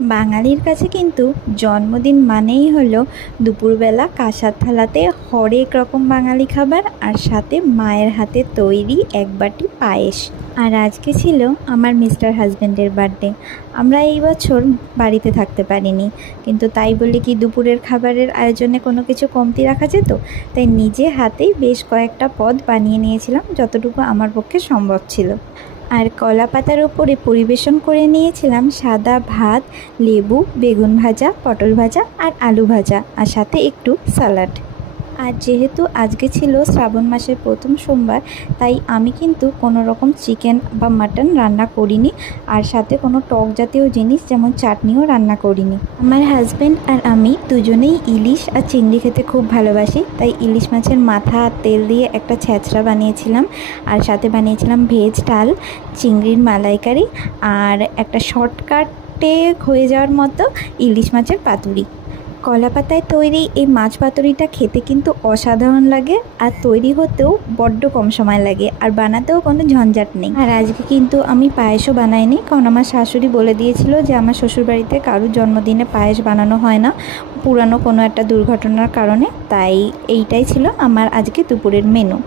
বাঙালির কাছে কিন্তু জন্মদিন মানেই হলো দুপুরবেলা কাঁসার থালাতে হরেক রকম বাঙালি খাবার আর সাথে মায়ের হাতে তৈরি এক বাটি পায়েস। আর আজকে ছিল আমার মিস্টার হাজব্যান্ডের বার্থডে। আমরা এই বছর বাড়িতে থাকতে পারিনি, কিন্তু তাই বলে কি দুপুরের খাবারের আয়োজনে কোনো কিছু কমতি রাখা যেত? তাই নিজে হাতেই বেশ কয়েকটা পদ বানিয়ে নিয়েছিলাম, যতটুকু আমার পক্ষে সম্ভব ছিল। আর কলা পাতার ওপরে পরিবেশন করে নিয়েছিলাম সাদা ভাত, লেবু, বেগুন ভাজা, পটল ভাজা আর আলু ভাজা, আর সাথে একটু স্যালাড। আর যেহেতু আজকে ছিল শ্রাবণ মাসের প্রথম সোমবার, তাই আমি কিন্তু কোনো রকম চিকেন বা মাটন রান্না করিনি, আর সাথে কোনো টক জাতীয় জিনিস যেমন চাটনিও রান্না করিনি। আমার হাজব্যান্ড আর আমি দুজনেই ইলিশ আর চিংড়ি খেতে খুব ভালোবাসি, তাই ইলিশ মাছের মাথা আর তেল দিয়ে একটা ছ্যাঁচড়া বানিয়েছিলাম, আর সাথে বানিয়েছিলাম ভেজ ডাল, চিংড়ির মালাইকারি আর একটা শর্টকাটে হয়ে যাওয়ার মতো ইলিশ মাছের পাতুরি। কলা পাতায় তৈরি এই মাছ পাতুরিটা খেতে কিন্তু অসাধারণ লাগে, আর তৈরি হতেও বড্ড কম সময় লাগে, আর বানাতেও কোনো ঝঞ্ঝাট নেই। আর আজকে কিন্তু আমি পায়েসও বানাইনি, কারণ আমার শাশুড়ি বলে দিয়েছিল যে আমার শ্বশুরবাড়িতে কারোর জন্মদিনে পায়েস বানানো হয় না, পুরানো কোনো একটা দুর্ঘটনার কারণে। তাই এইটাই ছিল আমার আজকে দুপুরের মেনু।